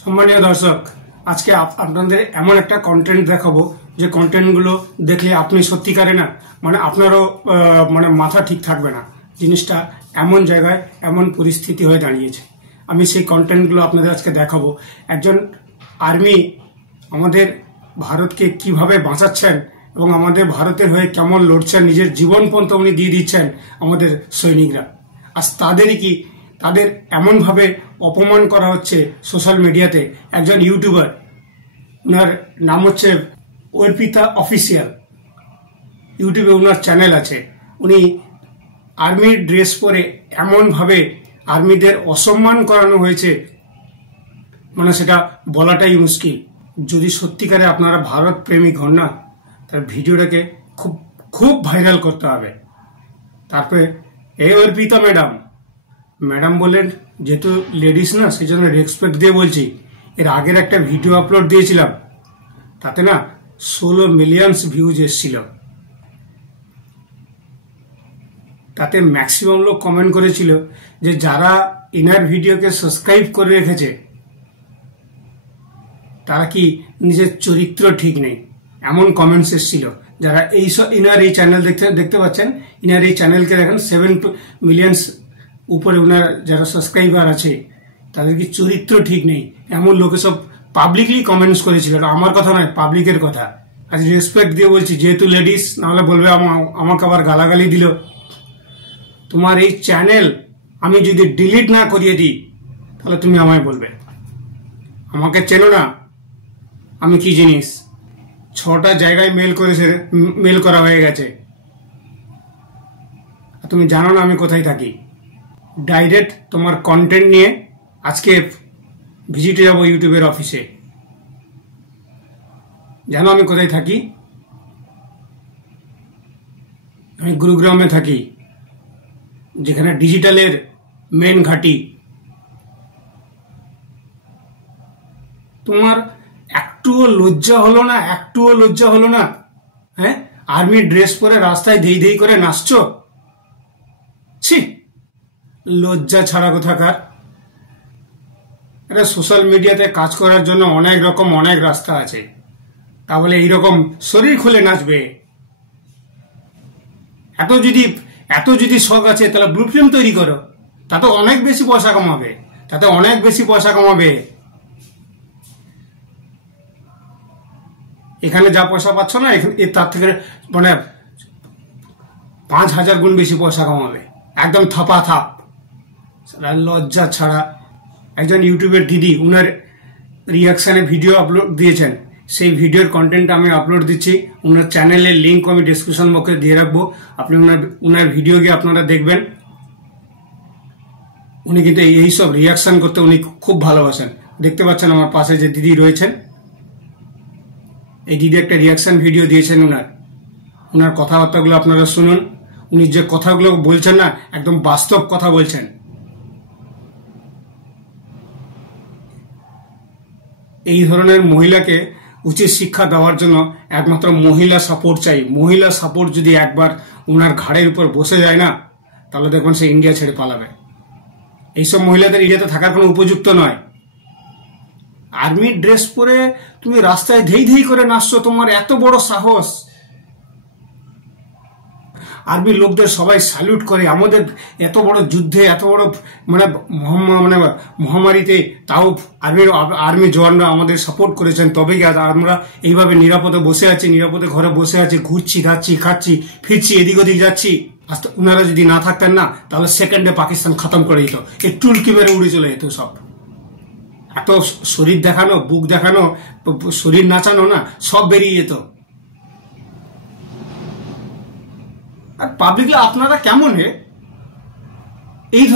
সম্মানীয় দর্শক, আজকে আপনাদের এমন একটা কন্টেন্ট দেখাবো যে কন্টেন্টগুলো দেখলে আপনি সত্যিকারে না আপনারও মাথা ঠিক থাকবে না। জিনিসটা এমন জায়গায় এমন পরিস্থিতি হয়ে দাঁড়িয়েছে। আমি সেই কন্টেন্টগুলো আপনাদের আজকে দেখাবো। একজন আর্মি আমাদের ভারতকে কিভাবে বাঁচাচ্ছেন এবং আমাদের ভারতের হয়ে কেমন লড়ছেন, নিজের জীবন পর্যন্ত উনি দিয়ে দিচ্ছেন আমাদের সৈনিকরা। আজ তাদের এমনভাবে অপমান করা হচ্ছে সোশ্যাল মিডিয়াতে। একজন ইউটিউবার, ওনার নাম হচ্ছে অর্পিতা অফিসিয়াল, ইউটিউবে ওনার চ্যানেল আছে। উনি আর্মির ড্রেস পরে এমনভাবে আর্মিদের অসম্মান করানো হয়েছে, সেটা বলাটাই মুশকিল। যদি সত্যিকারে আপনারা ভারত প্রেমিক হন না, তার ভিডিওটাকে খুব খুব ভাইরাল করতে হবে। তারপরে এই অর্পিতা ম্যাডাম বললেন, যেহেতু লেডিস না, সেই জন্য রেসপেক্ট দিয়ে বলছি। এর আগের একটা ভিডিও আপলোড দিয়েছিলাম, তাতে না 16 মিলিয়ন ভিউজ এসেছিল। তাতে ম্যাক্সিমাম লোক কমেন্ট করেছিল যে যারা ইনার ভিডিওকে সাবস্ক্রাইব করে রেখেছে তারা কি নিজের চরিত্র ঠিক নেই, এমন কমেন্টস এসেছিল। যারা ইনার এই চ্যানেল দেখতে পাচ্ছেন, ইনার এই চ্যানেলকে দেখেন 7 মিলিয়ন উপরে ওনার যারা সাবস্ক্রাইবার আছে, তাদের কি চরিত্র ঠিক নেই, এমন লোকে সব পাবলিকলি কমেন্টস করেছিল। আমার কথা নয়, পাবলিকের কথা। আজ রেসপেক্ট দিয়ে বলছি, যেহেতু লেডিস, নাহলে বলবে আমাকে আবার গালাগালি দিল। তোমার এই চ্যানেল আমি যদি ডিলিট না করিয়ে দিই, তাহলে তুমি আমায় বলবে। আমাকে চেনো না আমি কি জিনিস। 6টা জায়গায় মেল করা হয়ে গেছে। তুমি জানো না আমি কোথায় থাকি। ডাইরেক্ট তোমার কন্টেন্ট নিয়ে আজকে ভিজিটে যাব ইউটিউবের অফিসে। জানো আমি কোথায় থাকি? আমি গুরুগ্রামে থাকি, যেখানে ডিজিটালের মেন ঘাঁটি। তোমার একটুও লজ্জা হলো না? হ্যাঁ, আর্মির ড্রেস পরে রাস্তায় দেই করে নাচছো? ছি, লজ্জা ছাড়া কোথাকার। এটা সোশ্যাল মিডিয়াতে কাজ করার জন্য অনেক রাস্তা আছে, তা বলে এইরকম শরীর খুলে নাচবে? এত যদি শখ আছে, তাহলে ব্লু ফিল্ম তৈরি করো, তাতে অনেক বেশি পয়সা কামাবে। এখানে যা পয়সা পাচ্ছ না, তার থেকে 5000 গুণ বেশি পয়সা কামাবে, একদম থাপ। লজ্জা ছাড়া। একজন ইউটিউবের দিদি, উনার রিয়াকশানে ভিডিও আপলোড দিয়েছেন। সেই ভিডিওর কন্টেন্ট আমি আপলোড দিচ্ছি। ওনার চ্যানেলের লিঙ্ক আমি ডিসক্রিপশন বক্সে দিয়ে রাখবো। আপনি ওনার ভিডিও গিয়ে আপনারা দেখবেন। উনি কিন্তু এইসব রিয়াকশন করতে উনি খুব ভালোবাসেন। দেখতে পাচ্ছেন আমার পাশে যে দিদি রয়েছেন, এই দিদি একটা রিয়াকশন ভিডিও দিয়েছেন। ওনার কথাবার্তাগুলো আপনারা শুনুন। উনি যে কথাগুলো বলছেন না, একদম বাস্তব কথা বলছেন। এই ধরনের মহিলাকে উচিত শিক্ষা দেওয়ার জন্য একমাত্র মহিলা সাপোর্ট চাই। মহিলা সাপোর্ট যদি একবার ওনার ঘাড়ের উপর বসে যায় না, তাহলে দেখবেন সে ইন্ডিয়া ছেড়ে পালাবে। এইসব মহিলাদের ইন্ডিয়াতে থাকার কোনো উপযুক্ত নয়। আর্মির ড্রেস পরে তুমি রাস্তায় ধেই করে নাচছো, তোমার এত বড় সাহস। আর্মির লোকদের সবাই স্যালুট করে। আমাদের এত বড় যুদ্ধে, এত বড় মহামারীতে, তাও আর্মি জওয়ানরা আমাদের সাপোর্ট করেছেন। তবেই আজ আমরা এইভাবে নিরাপদে ঘরে বসে আছি, ঘুরছি, খাচ্ছি, ফিরছি, এদিক ওদিক যাচ্ছি। ওনারা যদি না থাকতেন না, তাহলে সেকেন্ডে পাকিস্তান খতম করে দিত। এই টুলকি মেরে উড়ে চলে যেত সব। এত শরীর দেখানো, বুক দেখানো, শরীর নাচানো না, সব বেরিয়ে যেত। আর পাবলিকলি আপনারা কেমন এই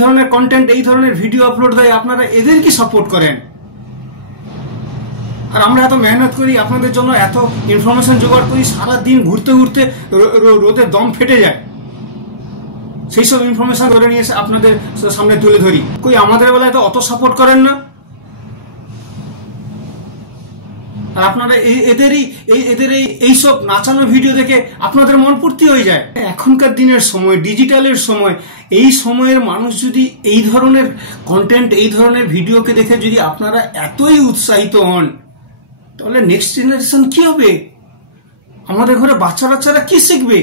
ধরনের কন্টেন্ট, এই ধরনের ভিডিও আপলোড দেয়, আপনারা এদের কি সাপোর্ট করেন? আর আমরা এত মেহনত করি আপনাদের জন্য, এত ইনফরমেশন জোগাড় করি, সারাদিন ঘুরতে রোদে দম ফেটে যায়। সেই সব ইনফরমেশন ধরে নিয়ে এসে আপনাদের সামনে তুলে ধরি। আমাদের বেলায় তো অত সাপোর্ট করেন না। আর আপনারা এদের এইসব নাচানো ভিডিও দেখে আপনাদের মন পূর্তি হয়ে যায়। এখনকার দিনের সময়, ডিজিটালের সময়, এই সময়ের মানুষ যদি এই ধরনের কন্টেন্ট, এই ধরনের ভিডিওকে দেখে যদি আপনারা এতই উৎসাহিত হন, তাহলে নেক্সট জেনারেশন কি হবে? আমাদের ঘরে বাচ্চারা কি শিখবে?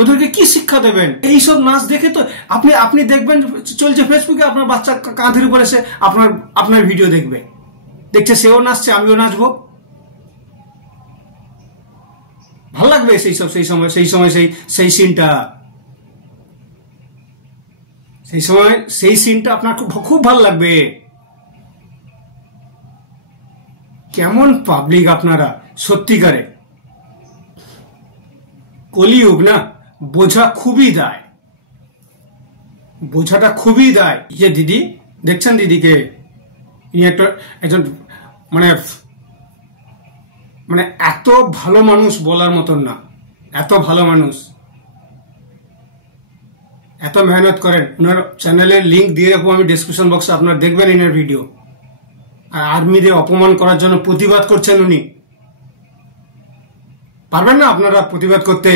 ওদেরকে কি শিক্ষা দেবেন? এইসব নাচ দেখে তো আপনি দেখবেন চলছে ফেসবুকে, আপনার বাচ্চা কাঁধের উপরে সে আপনার ভিডিও দেখবে, দেখছে সেও নাচছে, আমিও নাচবো, ভাল লাগবে সেই সময় সেই সিনটা আপনার খুব ভাল লাগবে। কেমন পাবলিক আপনারা, সত্যিকারে কলিযুগ না, বোঝাটা খুবই দায়। যে দিদি দেখছেন, দিদিকে ইনি একজন মানে এত ভালো মানুষ বলার মতন না, এত ভালো মানুষ, এত মেহনত করেন। ওনার চ্যানেলের লিঙ্ক দিয়ে রাখবো আমি ডিসক্রিপশন বক্সে, আপনারা দেখবেন এনার ভিডিও। আর আর্মিদের অপমান করার জন্য প্রতিবাদ করছেন উনি। পারবেন না আপনারা প্রতিবাদ করতে?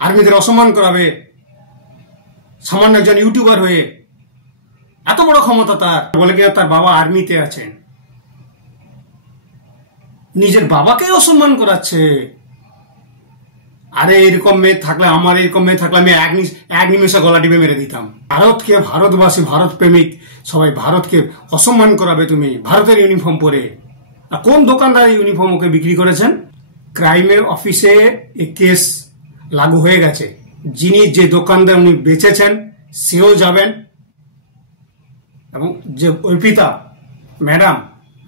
আর্মিদের অসম্মান করাবে সামান্য একজন ইউটিউবার হয়ে? এত বড় ক্ষমতা তার, বলে কি তার বাবা আর্মিতে আছেন, নিজের বাবাকে অসম্মান করাচ্ছে। আরে এরকম মেয়ে থাকলে, আমার এরকম মেয়ে থাকলে আমি এক নিমেষে গলা টিপে মেরে দিতাম। ভারতকে, ভারতবাসী, ভারত প্রেমিক সবাই ভারতকে অসম্মান করাবে তুমি ভারতের ইউনিফর্ম পরে? আর কোন দোকানদার ইউনিফর্ম ওকে বিক্রি করেছেন? ক্রাইমের অফিসে এই কেস লাগু হয়ে গেছে। যে দোকানদার উনি বেচেছেন সেও যাবেন, এবং যে অর্পিতা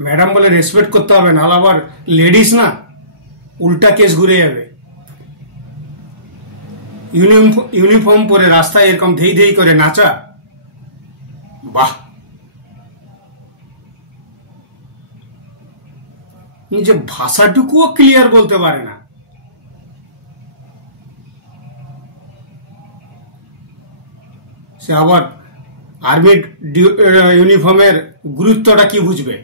ম্যাডাম বলে রেসপেক্ট করতে হবে, নাহলে আবার লেডিস না, উল্টা কেস ঘুরে যাবে। ইউনিফর্ম পরে রাস্তায় এরকম ধেই করে নাচা, বাহ! নিজে ভাষাটুকুও ক্লিয়ার বলতে পারে না। সে আবার আর্মির ইউনিফর্মের গুরুত্বটা কি বুঝবে?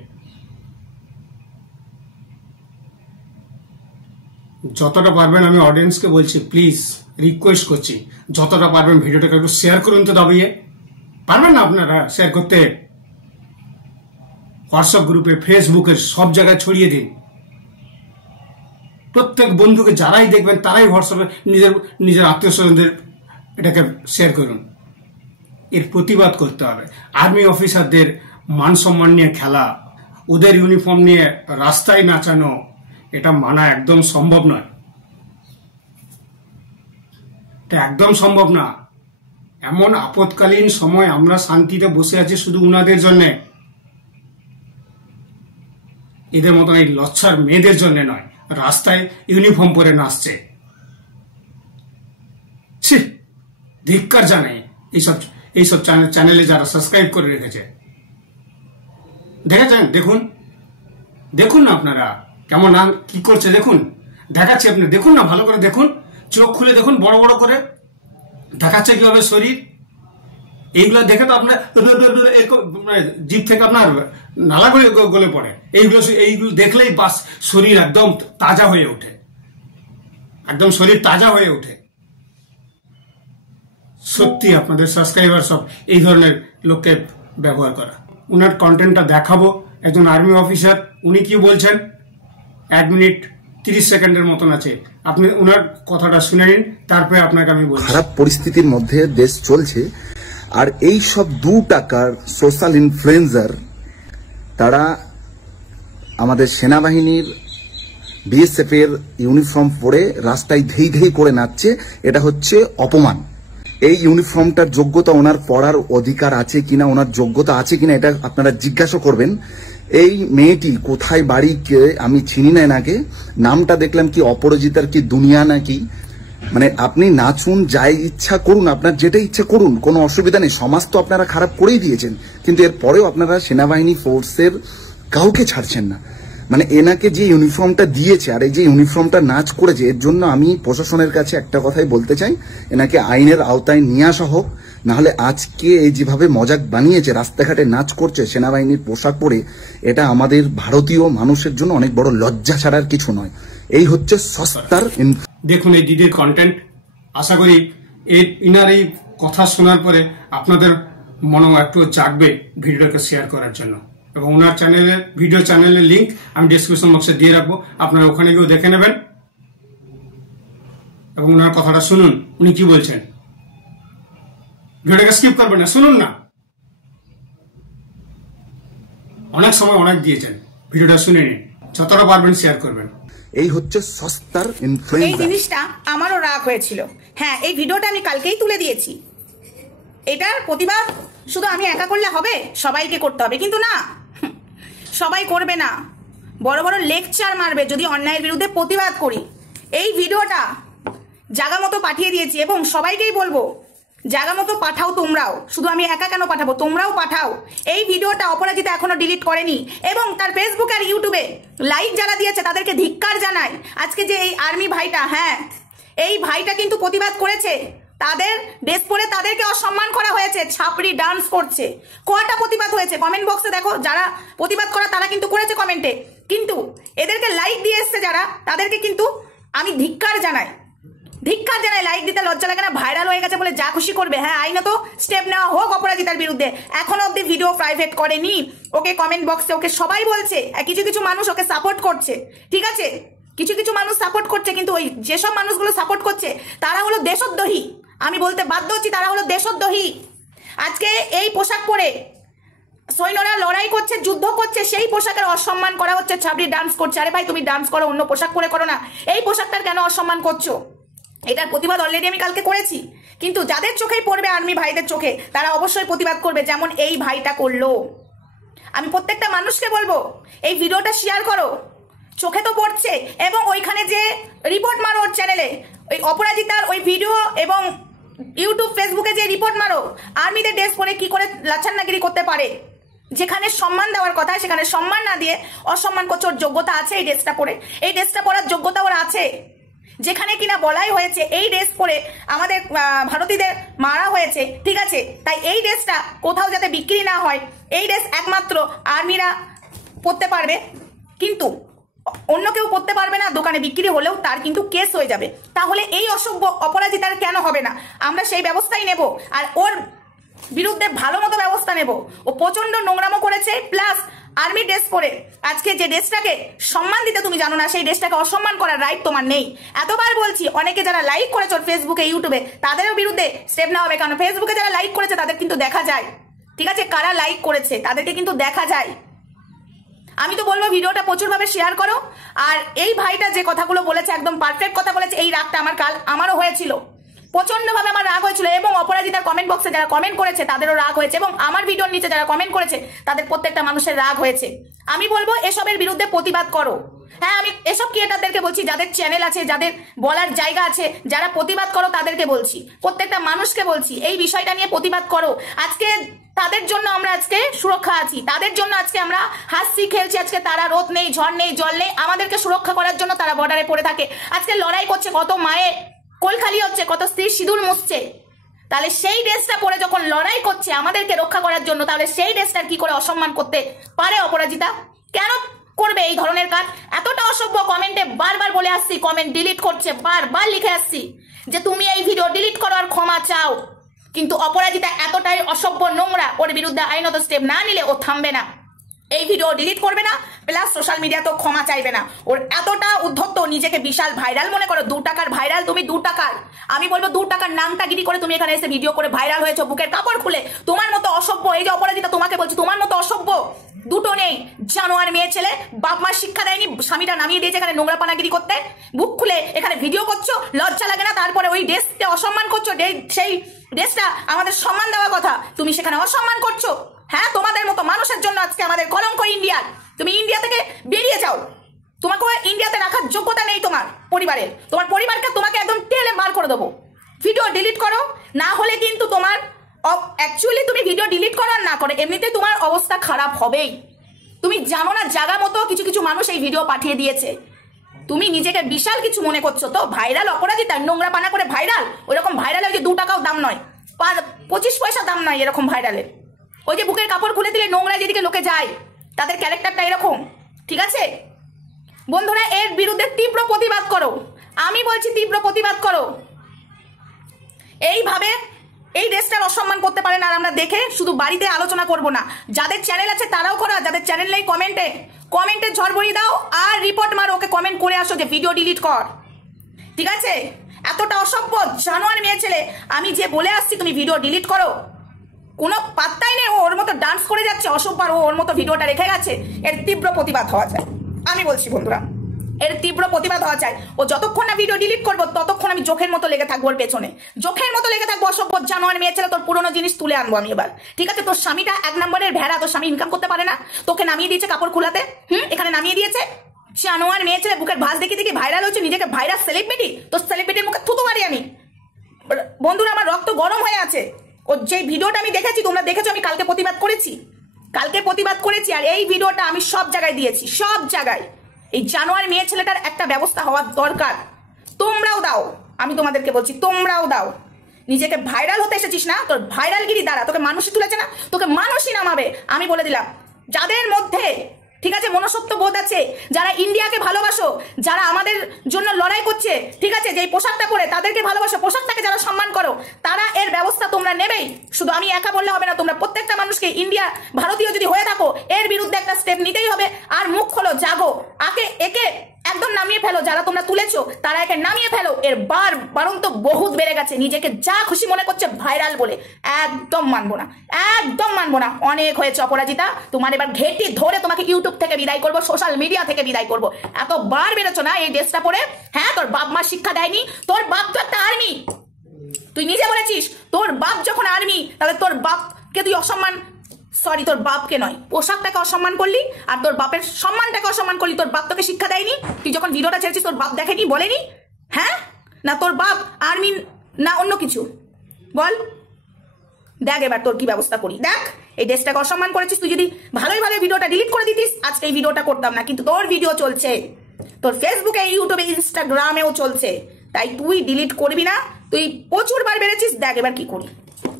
যতটা পারবেন, আমি অডিয়েন্সকে বলছি, প্লিজ রিকোয়েস্ট করছি, যতটা পারবেন ভিডিওটাকে একটু শেয়ার করুন তো দাবিয়ে। পারবেন না আপনারা শেয়ার করতে? হোয়াটসঅ্যাপ গ্রুপে, ফেসবুকে, সব জায়গায় ছড়িয়ে দিন। প্রত্যেক বন্ধুকে যারাই দেখবেন তারাই হোয়াটসঅ্যাপে নিজের আত্মীয় স্বজনদের এটাকে শেয়ার করুন। এর প্রতিবাদ করতে হবে। আর্মি অফিসারদের মান সম্মান নিয়ে খেলা, ওদের ইউনিফর্ম নিয়ে রাস্তায় নাচানো, এটা মানা একদম সম্ভব নয়। এটা একদম সম্ভব না। এমন আপৎকালীন সময় আমরা শান্তিতে বসে আছি শুধু উনাদের জন্য, এদের মতন এই লচ্ছার মেয়েদের জন্য নয়, রাস্তায় ইউনিফর্ম পরে নাচছে। ধিক্কার জানাই এইসব চ্যানেলে যারা সাবস্ক্রাইব করে রেখেছে। দেখেছেন? দেখুন না আপনারা কেমন কি করছে, দেখুন, দেখাচ্ছে আপনি, দেখুন না, ভালো করে দেখুন, চোখ খুলে দেখুন, বড় বড় করে দেখাচ্ছে কিভাবে শরীর। এইগুলো দেখে তো আপনার জিভ থেকে আপনার নালা গলে পড়ে। এইগুলো দেখলেই বাস শরীর একদম তাজা হয়ে ওঠে, একদম শরীর তাজা হয়ে ওঠে। সত্যি আপনাদের সাবস্ক্রাইবার সব এই ধরনের লোককে ব্যবহার করা। উনার কন্টেন্টটা দেখাবো। একজন আর্মি অফিসার, উনি কি বলছেন, 1 মিনিট 30 সেকেন্ডের মতন আছে, আপনি উনার কথাটা শুনে নিন, তারপরে আপনাকে আমি বলছি। খারাপ পরিস্থিতির মধ্যে দেশ চলছে, আর এই সব 2 টাকার সোশ্যাল ইনফ্লুয়েন্সার তারা আমাদের সেনাবাহিনীর বিএসএফ এর ইউনিফর্ম পরে রাস্তায় ধেই করে নাচছে। এটা হচ্ছে অপমান। এই ইউনিফর্মটার যোগ্যতা ওনার পরার অধিকার আছে কিনা, ওনার যোগ্যতা আছে কিনা, এটা আপনারা জিজ্ঞাসা করবেন। এই মেয়েটি কোথায় বাড়ি, কে আমি চিনি না এনাকে, নামটা দেখলাম কি অপরাজিতার কি দুনিয়া নাকি। মানে আপনি নাচুন, যাই ইচ্ছা করুন, আপনার যেটা ইচ্ছা করুন, কোনো অসুবিধা নেই। সমাজ তো আপনারা খারাপ করেই দিয়েছেন, কিন্তু এরপরেও আপনারা সেনাবাহিনী ফোর্সের কাউকে ছাড়ছেন না। মানে এনাকে যে ইউনিফর্মটা দিয়েছে আর এই যে ইউনিফর্মটা নাচ করেছে, এর জন্য আমি প্রশাসনের কাছে একটা কথাই বলতে চাই, এনাকে আইনের আওতায় নিয়ে আসা হোক, নাহলে আজকে এই যেভাবে মজাক বানিয়েছে, রাস্তাঘাটে নাচ করছে সেনাবাহিনীর পোশাক পরে, এটা আমাদের ভারতীয় মানুষের জন্য অনেক বড় লজ্জা ছাড়ার কিছু নয়। এই হচ্ছে সস্তার। দেখুন এই দিদির কন্টেন্ট, আশা করি ইনার এই কথা শোনার পরে আপনাদের মনে একটু জাগবে ভিডিওটাকে শেয়ার করার জন্য। এবং ওনার ভিডিও চ্যানেলের লিঙ্ক আমি ডেসক্রিপশন বক্সে দিয়ে রাখবো, আপনারা ওখানে গিয়েও দেখে নেবেন এবং ওনার কথাটা শুনুন উনি কি বলছেন। ভিডিওটাকে স্কিপ করবেন না, শুনুন না, অনেক সময় অনেক দিয়েছেন, ভিডিওটা শুনে নিন, যতটা পারবেন শেয়ার করবেন। এই হচ্ছে সস্তার ইনফ্লুয়েন্সার। এই জিনিসটা আমারও রাগ হয়েছিল। হ্যাঁ, এই ভিডিওটা আমি কালকেই তুলে দিয়েছি। এটার প্রতিবাদ শুধু আমি একা করলে হবে, সবাইকে করতে হবে, কিন্তু না, সবাই করবে না। বড় বড় লেকচার মারবে যদি অন্যায়ের বিরুদ্ধে প্রতিবাদ করি। এই ভিডিওটা জায়গা মতো পাঠিয়ে দিয়েছি এবং সবাইকেই বলবো জায়গা মতো পাঠাও তোমরাও, শুধু আমি একা কেন পাঠাবো, তোমরাও পাঠাও। এই ভিডিওটা অপরাজিতা এখনো ডিলিট করেনি এবং তার ফেসবুক আর ইউটিউবে লাইক যারা দিয়েছে তাদেরকে ধিক্কার জানাই। আজকে যে এই আর্মি ভাইটা, হ্যাঁ এই ভাইটা কিন্তু প্রতিবাদ করেছে, তাদের ড্রেস পরে তাদেরকে অসম্মান করা হয়েছে, ছাপড়ি ডান্স করছে। কয়টা প্রতিবাদ হয়েছে কমেন্ট বক্সে দেখো, যারা প্রতিবাদ করা তারা কিন্তু করেছে কমেন্টে, কিন্তু এদেরকে লাইক দিয়ে এসছে যারা, তাদেরকে কিন্তু আমি ধিক্কার জানাই, ধিক্কার জানাই। লাইক দিতে লজ্জা লাগে না? ভাইরাল হয়ে গেছে বলে যা খুশি করবে। হ্যাঁ, আইনত স্টেপ নেওয়া হোক অপরাজিতার বিরুদ্ধে। এখনো অব্দি ভিডিও প্রাইভেট করেনি, ওকে কমেন্ট বক্সে ওকে সবাই বলছে, কিছু কিছু মানুষ ওকে সাপোর্ট করছে, ঠিক আছে, কিছু কিছু মানুষ সাপোর্ট করছে, কিন্তু ওই যেসব মানুষগুলো সাপোর্ট করছে তারা হলো দেশদ্রোহী। আমি বলতে বাধ্য হচ্ছি, তারা হলো দেশদ্রোহী। আজকে এই পোশাক পরে সৈন্যরা লড়াই করছে, যুদ্ধ করছে, সেই পোশাকের অসম্মান করা হচ্ছে, ছাবড়ি ডান্স করছে। আরে ভাই, তুমি ডান্স করো, অন্য পোশাক পরে করো না, এই পোশাকটার কেন অসম্মান করছো? এটার প্রতিবাদ অলরেডি আমি কালকে করেছি, কিন্তু যাদের চোখেই পড়বে আর্মি ভাইদের চোখে, তারা অবশ্যই প্রতিবাদ করবে, যেমন এই ভাইটা করলো। আমি প্রত্যেকটা মানুষকে বলবো এই ভিডিওটা শেয়ার করো, চোখে তো পড়ছে। এবং ওইখানে যে রিপোর্ট মারো ওর চ্যানেলে, ওই অপরাজিতার ওই ভিডিও এবং ইউটিউব ফেসবুকে যে রিপোর্ট মারো, আর্মিদের ড্রেস পরে কি করে লাচ্ছান্নাগিরি করতে পারে, যেখানে সম্মান দেওয়ার কথা সেখানে সম্মান না দিয়ে অসম্মান করছে। ওর যোগ্যতা আছে এই ড্রেসটা পরে, এই ড্রেসটা পরার যোগ্যতা ওর আছে, যেখানে কিনা বলাই হয়েছে এই ড্রেস পরে আমাদের ভারতীয়দের মারা হয়েছে, ঠিক আছে। তাই এই ড্রেসটা কোথাও যাতে বিক্রি না হয়, এই ড্রেস একমাত্র আর্মিরা পরতে পারবে, কিন্তু অন্য কেউ পরতে পারবে না। দোকানে বিক্রি হলেও তার কিন্তু কেস হয়ে যাবে। তাহলে এই অসভ্য অপরাজিতার কেন হবে না? আমরা সেই ব্যবস্থাই নেব, আর ওর বিরুদ্ধে ভালো মতো ব্যবস্থা নেব। ও প্রচন্ড নোংরামো করেছে, প্লাস আর্মি ড্রেস পরে আজকে যে ড্রেসটাকে সম্মান দিতে তুমি জানো না, সেই ড্রেসটাকে অসম্মান করার রাইট তোমার নেই। এতবার বলছি, অনেকে যারা লাইক করেছো ফেসবুকে ইউটিউবে তাদেরও বিরুদ্ধে স্টেপ নেওয়া হবে, কারণ ফেসবুকে যারা লাইক করেছে তাদের কিন্তু দেখা যায়, ঠিক আছে, কারা লাইক করেছে তাদেরকে কিন্তু দেখা যায়। আমি তো বলবো ভিডিওটা প্রচুরভাবে শেয়ার করো। আর এই ভাইটা যে কথাগুলো বলেছে একদম পারফেক্ট কথা বলেছে। এই রাগটা আমারও হয়েছিল, প্রচন্ডভাবে আমার রাগ হয়েছিল, এবং অপরাজিতার কমেন্ট বক্সে যারা কমেন্ট করেছে তাদেরও রাগ হয়েছে, এবং আমার ভিডিওর নিচে যারা কমেন্ট করেছে তাদের প্রত্যেকটা মানুষের রাগ হয়েছে। আমি বলবো এসবের বিরুদ্ধে প্রতিবাদ করো। হ্যাঁ, আমি এসব ক্রিয়েটারদেরকে বলছি, যাদের চ্যানেল আছে, যাদের বলার জায়গা আছে, যারা প্রতিবাদ করো তাদেরকে বলছি, প্রত্যেকটা মানুষকে বলছি এই বিষয়টা নিয়ে প্রতিবাদ করো। আজকে তাদের জন্য আমরা আজকে সুরক্ষা আছি, তাদের জন্য আজকে আমরা হাসি খেলছি। আজকে তারা রোদ নেই, ঝড় নেই, জল নেই, আমাদেরকে সুরক্ষা করার জন্য তারা বর্ডারে পড়ে থাকে। আজকে লড়াই করছে, কত মায়ের কোলখালি হচ্ছে, কত স্ত্রীর সিঁদুর মুছছে। তাহলে সেই ড্রেসটা পরে যখন লড়াই করছে আমাদেরকে রক্ষা করার জন্য, তাহলে সেই ড্রেসটার কি করে অসম্মান করতে পারে অপরাজিতা? কেন করবে এই ধরনের কাজ? এতটা অসভ্য। কমেন্টে বারবার বলে আসছি, কমেন্ট ডিলিট করছে, বারবার লিখে আসছি যে তুমি এই ভিডিও ডিলিট করো আর ক্ষমা চাও, কিন্তু অপরাজিতা এতটাই অসভ্য, নোংরা, ওর বিরুদ্ধে আইনত স্টেপ না নিলে ও থামবে না। এই ভিডিও ডিলিট করবে না, প্লাস সোশ্যাল মিডিয়াতেও ক্ষমা চাইবে না। ওর এতটা উদ্ধত্ত, নিজেকে বিশাল ভাইরাল মনে করো, 2 টাকার ভাইরাল তুমি, 2 টাকার। আমি বলবো 2 টাকার নামটাগিরি করে তুমি এখানে এসে ভিডিও করে ভাইরাল হয়েছো, বুকের কাপড় খুলে। তোমার মতো অসভ্য, এই যে অপরাজিতা তোমাকে বলছি, তোমার মতো অসভ্য দুটো নেই। জানোয়ার মেয়ে ছেলে, বাপ মার শিক্ষা দেয়নি, স্বামীটা নামিয়ে দিয়েছে এখানে নোংরা পানাগিরি করতে, বুক খুলে এখানে ভিডিও করছো, লজ্জা লাগে না? তারপরে ওই ড্রেসকে অসম্মান করছো, সেই ড্রেসটা আমাদের সম্মান দেওয়ার কথা, তুমি সেখানে অসম্মান করছো। হ্যাঁ, তোমাদের মতো মানুষের জন্য আজকে আমাদের কলঙ্ক ইন্ডিয়ার। তুমি ইন্ডিয়া থেকে বেরিয়ে যাও, তোমাকে ইন্ডিয়াতে রাখার যোগ্যতা নেই তোমার পরিবারের। তোমার পরিবারকে তোমাকে একদম টেলে বার করে দেবো। ভিডিও ডিলিট করো, না হলে কিন্তু তোমার অ্যাকচুয়ালি তুমি ভিডিও ডিলিট করো আর না করে এমনিতে তোমার অবস্থা খারাপ হবেই। তুমি জানো না, জায়গা মতো কিছু কিছু মানুষ এই ভিডিও পাঠিয়ে দিয়েছে, তুমি নিজেকে বিশাল কিছু মনে করছো। তো ভাইরাল অপরাজিতা নোংরা পানা করে ভাইরাল, ওইরকম ভাইরাল হয়েছে 2 টাকাও দাম নয়। 25 পয়সা দাম নয় এরকম ভাইরালের। ওই যে বুকের কাপড় খুলে দিলে নোংরা যেদিকে লোকে যায়, তাদের ক্যারেক্টারটা এরকম, ঠিক আছে বন্ধুরা? এর বিরুদ্ধে তীব্র প্রতিবাদ করো, আমি বলছি তীব্র প্রতিবাদ করো। এইভাবে এই দেশটার অসম্মান করতে পারেন। আর আমরা দেখে শুধু বাড়িতে আলোচনা করব না, যাদের চ্যানেল আছে তারাও করা, যাদের চ্যানেল নেই কমেন্টে ঝড় বড়িয়ে দাও আর রিপোর্ট মারো, ওকে কমেন্ট করে আসো যে ভিডিও ডিলিট কর, ঠিক আছে? এতটা অসভ্য জানোয়ার মেয়ে ছেলে, আমি যে বলে আসছি তুমি ভিডিও ডিলিট করো, কোনো পাত্তাই নেই। ওর মতো ডান্স করে যাচ্ছে অসভ্য, আর ওর মতো ভিডিওটা রেখে গেছে। এর তীব্র প্রতিবাদ হওয়া যায়, আমি বলছি বন্ধুরা, এর তীব্র প্রতিবাদ হওয়া চাই। ও যতক্ষণ না ভিডিও ডিলিট করবো ততক্ষণ আমি চোখের মতো লেগে থাকবো ওর পেছনে, চোখের মতো লেগে থাকবো। অসভ্য জানোয়ার মেয়ে ছেলে, তোর পুরোনো জিনিস তুলে আনবো আমি এবার, ঠিক আছে? তোর স্বামীটা 1 নম্বরের ভেড়া, তোর স্বামী ইনকাম করতে পারে না, তোকে নামিয়ে দিয়েছে কাপড় খোলাতে, এখানে নামিয়ে দিয়েছে। জানোয়ার মেয়ে ছেলে বুকের ভাঁজ দেখে দেখে ভাইরাল হচ্ছে, নিজেকে ভাইরাল সেলিব্রিটি। তোর সেলিব্রিটির মুখে থুতু মারি আমি। বন্ধুরা আমার রক্ত গরম হয়ে আছে। ও যে ভিডিওটা আমি দেখেছি, তোমরা দেখেছো, আমি কালকে প্রতিবাদ করেছি, আর এই ভিডিওটা আমি সব জায়গায় দিয়েছি, সব জায়গায়। এই জানোয়ার মেয়ে ছেলেটার একটা ব্যবস্থা হওয়ার দরকার। তোমরাও দাও, আমি তোমাদেরকে বলছি তোমরাও দাও। নিজেকে ভাইরাল হতে এসেছিস না, তোর ভাইরালগিরি দ্বারা তোকে মানুষই তুলেছে না, তোকে মানুষই নামাবে। আমি বলে দিলাম, যাদের মধ্যে ঠিক আছে মনুষ্যত্ব বোধ আছে, যারা ইন্ডিয়াকে ভালোবাসো, যারা আমাদের জন্য লড়াই করছে, ঠিক আছে, যে পোশাকটা পরে তাদেরকে ভালোবাসো, পোশাকটাকে যারা সম্মান করো, তারা এর ব্যবস্থা তোমরা নেবেই। শুধু আমি একা বললে হবে না, তোমরা প্রত্যেকটা মানুষকে, ইন্ডিয়া ভারতীয় যদি হয়ে থাকো, এর বিরুদ্ধে একটা স্টেপ নিতেই হবে। আর মুখ খোলো, জাগো, একে একদম নামিয়ে ফেলো। যারা তোমরা তুলেছো তারা একে নামিয়ে ফেলো। এর বারণ তো বহুত বেড়ে গেছে, নিজেকে যা খুশি মনে করছে ভাইরাল বলে। একদম মানবো না, একদম মানবো না। অনেক হয়েছে অপরাজিতা, তোমার এবার ঘেটি ধরে তোমাকে ইউটিউব থেকে বিদায় করবো, সোশ্যাল মিডিয়া থেকে বিদায় করবো। এতবার বেরোছো না এই ড্রেসটা পরে, হ্যাঁ? তোর বাপ মা শিক্ষা দেয়নি? তোর বাপ তো একটা আর্মি, তুই নিজে বলেছিস। তোর বাপ যখন আর্মি, তাহলে তোর বাপকে তুই অসম্মান, সরি তোর বাপকে নয়, পোশাকটাকে অসম্মান করলি, আর তোর বাপের সম্মানটাকে অসম্মান করলি। তোর বাপ তোকে শিক্ষা দেয়নি? তুই যখন ভিডিওটা ছেড়েছিস তোর বাপ দেখেনি, বলেনি? হ্যাঁ না, তোর বাপ আর্মি না অন্য কিছু বল? দেখ এবার তোর কি ব্যবস্থা করি, দেখ। এই ড্রেসটাকে অসম্মান করেছিস, তুই যদি ভালোই ভালো ভিডিওটা ডিলিট করে দিতিস আজকে এই ভিডিওটা করতাম না, কিন্তু তোর ভিডিও চলছে, তোর ফেসবুকে, ইউটিউবে, ইনস্টাগ্রামেও চলছে, তাই তুই ডিলিট করবি না। তুই প্রচুর বার বেড়েছিস, দেখ এবার কি করি।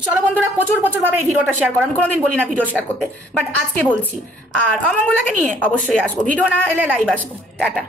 চলো বন্ধুরা, প্রচুর ভাবে এই ভিডিওটা শেয়ার করো। আমি কোনোদিন বলি না ভিডিও শেয়ার করতে, বাট আজকে বলছি। আর অমঙ্গলাকে নিয়ে অবশ্যই আসবো, ভিডিও না এলে লাইভ আসবো। টাটা।